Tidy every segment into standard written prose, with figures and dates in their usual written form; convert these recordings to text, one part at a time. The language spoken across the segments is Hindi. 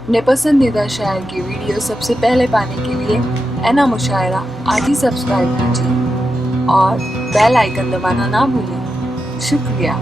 अपने पसंदीदा शायर की वीडियो सबसे पहले पाने के लिए एना मुशायरा आज ही सब्सक्राइब कीजिए और बेल आइकन दबाना ना भूलें। शुक्रिया।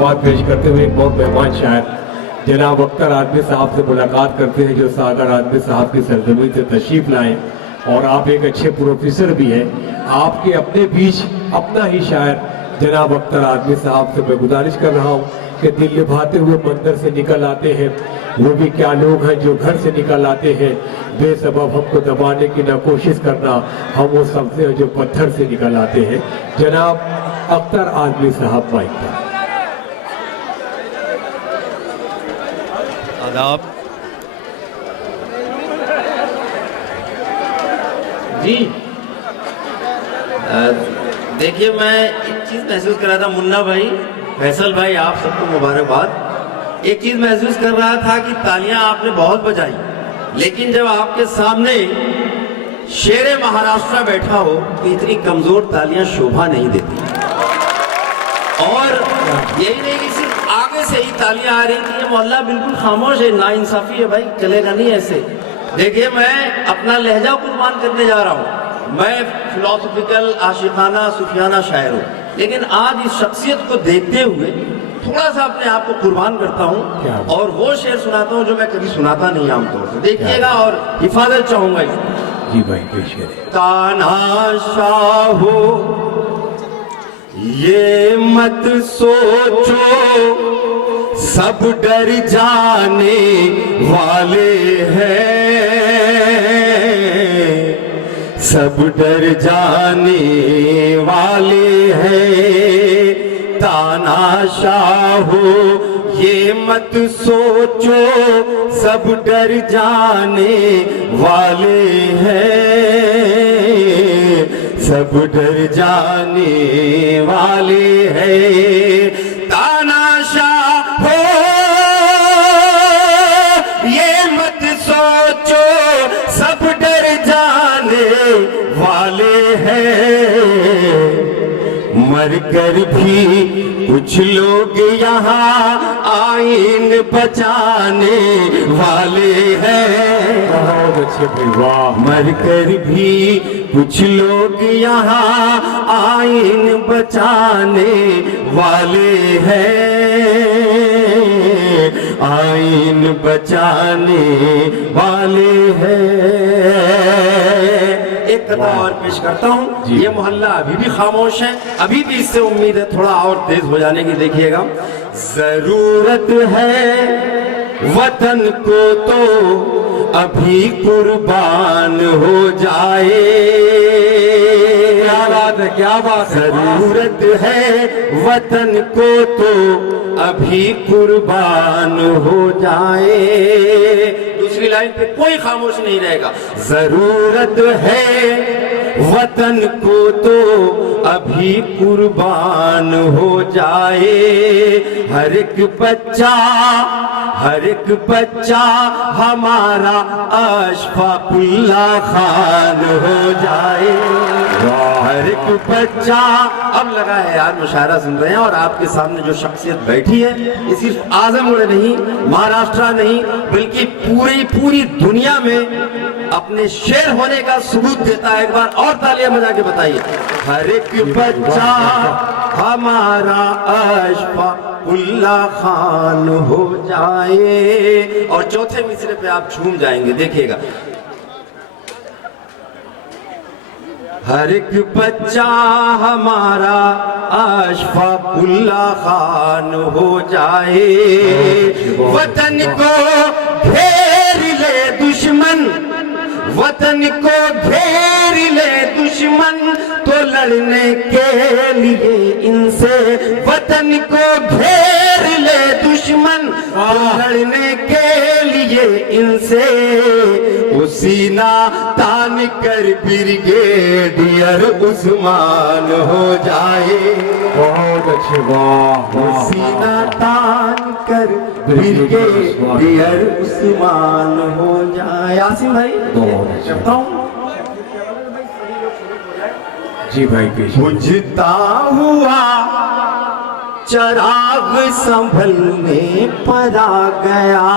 बात पेश करते हुए एक बहुत मेहमान शायर जनाब अख्तर आदमी साहब से मुलाकात करते हैं, जो सागर आदमी साहब की सरजमीन से तशरीफ लाए और आप एक अच्छे प्रोफेसर भी हैं। आपके अपने बीच अपना ही शायर जनाब अख्तर आदमी साहब से मैं गुजारिश कर रहा हूँ कि दिल निभाते हुए मंदिर से निकल आते हैं। वो भी क्या लोग हैं जो घर से निकल आते हैं बेसबब हमको दबाने की ना कोशिश करना, हम वो सबसे हैं जो पत्थर से निकल आते हैं। जनाब अख्तर आदमी साहब माइक पर। आदाब जी। देखिए, मैं एक चीज महसूस कर रहा था, मुन्ना भाई, फैसल भाई, आप सबको मुबारकबाद। एक चीज महसूस कर रहा था कि तालियां आपने बहुत बजाई, लेकिन जब आपके सामने शेरे महाराष्ट्र बैठा हो तो इतनी कमजोर तालियां शोभा नहीं देती। और यही नहीं कि सिर्फ आगे से ही तालियां आ रही थी, ये मोहल्ला बिल्कुल खामोश है, नाइंसाफी है भाई, चलेगा नहीं ऐसे। देखिए, मैं अपना लहजा कुर्बान करने जा रहा हूँ। मैं फिलोसफिकल आशिकाना सूफियाना शायर हूँ, लेकिन आज इस शख्सियत को देखते हुए थोड़ा सा अपने आप को कुर्बान करता हूँ और वो शेर सुनाता हूँ जो मैं कभी सुनाता नहीं आमतौर से। देखिएगा और हिफाजत चाहूंगा इसकी। जी भाई, पेश करें। ताना शाहो ये मत सोचो सब डर जाने वाले हैं, सब डर जाने वाले हैं। तानाशाहो ये मत सोचो सब डर जाने वाले हैं, सब डर जाने वाले हैं। तानाशाह हो ये मत सोचो सब डर जाने वाले हैं, मर कर भी कुछ लोग यहाँ आईन बचाने वाले हैं। बहुत अच्छे भाई, वाह। मर कर भी कुछ लोग यहाँ आईन बचाने वाले हैं, आईन बचाने वाले हैं। एक कथा और पेश करता हूँ। ये मोहल्ला अभी भी खामोश है, अभी भी इससे उम्मीद है थोड़ा और तेज हो जाने की। देखिएगा, जरूरत है वतन को तो अभी कुर्बान हो जाए। क्या बात है, क्या बात है। जरूरत है वतन को तो अभी कुर्बान हो जाए। दूसरी लाइन पे कोई खामोश नहीं रहेगा। जरूरत है वतन को तो अभी कुर्बान हो जाए। हर एक बच्चा हमारा अशफाकुल्लाह खान हो जाए। हर एक बच्चा, अब लगा है यार मुशायरा सुन रहे हैं और आपके सामने जो शख्सियत बैठी है ये सिर्फ आजमगढ़ नहीं, महाराष्ट्र नहीं, बल्कि पूरी दुनिया में अपने शेर होने का सबूत देता है। एक बार और तालियां बजा के बताइए। हर एक बच्चा हमारा अशफाकुल्लाह खान हो जाए। और चौथे मिसरे पे आप झूम जाएंगे, देखिएगा। हर एक बच्चा हमारा अशफाकुल्लाह खान हो जाए। वतन को घेर ले दुश्मन, वतन को घेर ले दुश्मन, तो लड़ने के लिए इनसे। वतन को घेर ले दुश्मन, तो लड़ने के लिए इनसे उसी ना तान कर ब्रिगेडियर उस्मान हो जाए। बहुत अच्छे, वाह वाह उसी वाह, ना वाह। तान कर ब्रिगेडियर उस्मान हो जाए। आसिम भाई बहुत अच्छा। करता हूँ। जी भाई पेश। बुझता हुआ चराग संभलने पर आ गया,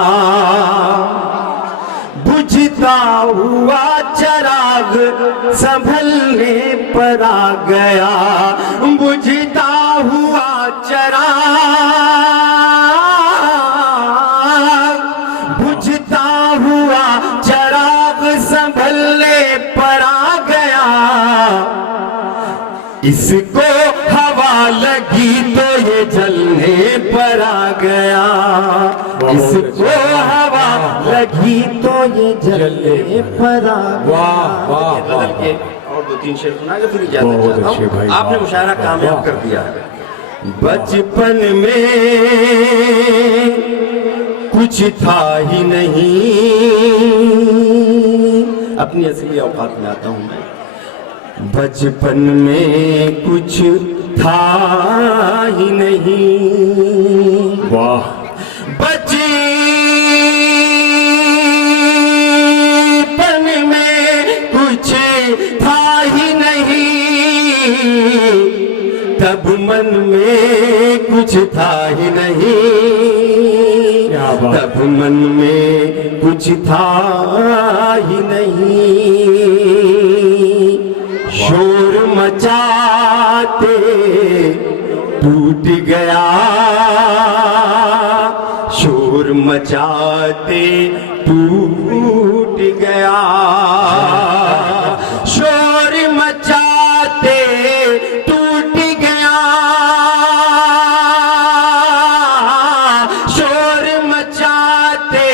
बुझता हुआ चराग संभलने पर आ गया, बुझता हुआ चराग, बुझता हुआ चराग संभलने पर आ गया, इसको हवा लगी तो ये जलने पर आ गया, इसको हवा लगी तो ये जलने पर आ गया। वाह वाह बदल वाह, के और दो तीन शेर सुना के फिर इजाजत बहुत चाहता अच्छे हूं। भाई, आपने वाह, मुशायरा वाह, कामयाब वाह। कर दिया है। बचपन में कुछ था ही नहीं, अपनी असली औकात में आता हूं मैं। बचपन में कुछ था ही नहीं, वाह बचपन में कुछ था ही नहीं, तब मन में कुछ था ही नहीं, क्या बात। तब मन में कुछ था ही नहीं, शोर मचाते टूट गया, शोर मचाते टूट गया, शोर मचाते टूट गया, शोर मचाते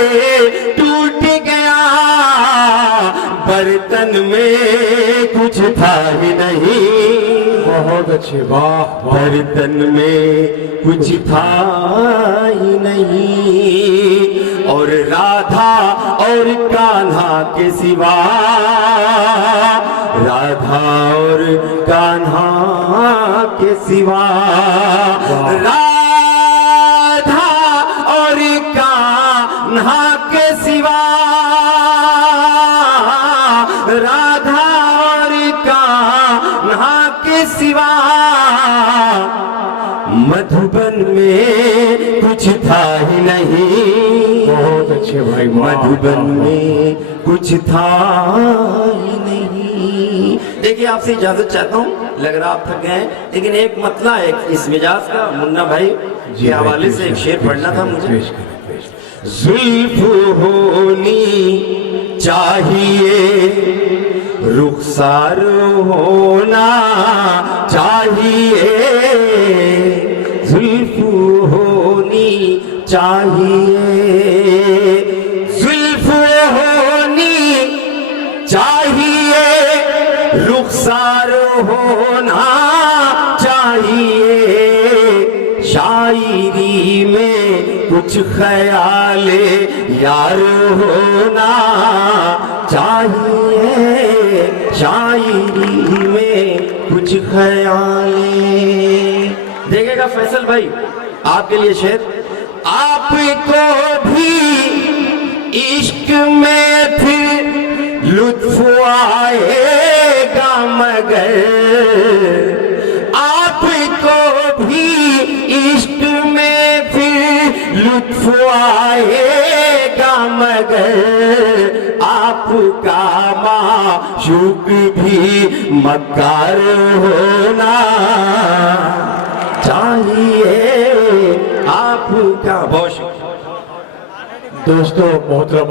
टूट गया, बर्तन में कुछ था ही नहीं, बहुत अच्छे, वाह वाह। बर्तन में कुछ था ही नहीं, और राधा और कान्हा के सिवा, राधा और कान्हा के सिवा, राधा और कान्हा के सिवा, राधा और कान्हा के सिवा, मधुबन में कुछ था ही नहीं, बहुत अच्छे भाई, वाह, मधुबन वाह, में कुछ था ही नहीं। देखिए आपसे इजाजत चाहता हूँ, लग रहा आप थक गए हैं, लेकिन एक मतला है इस मिजाज का, मुन्ना भाई जी के भाई, हवाले पेश से एक करें, शेर पेश पढ़ना था करें, मुझे। पेश करें, पेश करें। जुल्फ होनी चाहिए, रुखसार होना चाहिए, जुल्फ होनी चाहिए, जुल्फ होनी चाहिए, रुखसार होना चाहिए, शायरी में कुछ ख्याले यार होना चाहिए, शायरी में कुछ ख्याले। देखेगा फैसल भाई आपके लिए शेर, आपको भी इश्क में फिर लुत्फ आएगा, मगर आपको भी इश्क में फिर लुत्फ आएगा, मगर आपका माशूक भी मक्कार होना चाहिए, आपका बहुत दोस्तों मोहतरम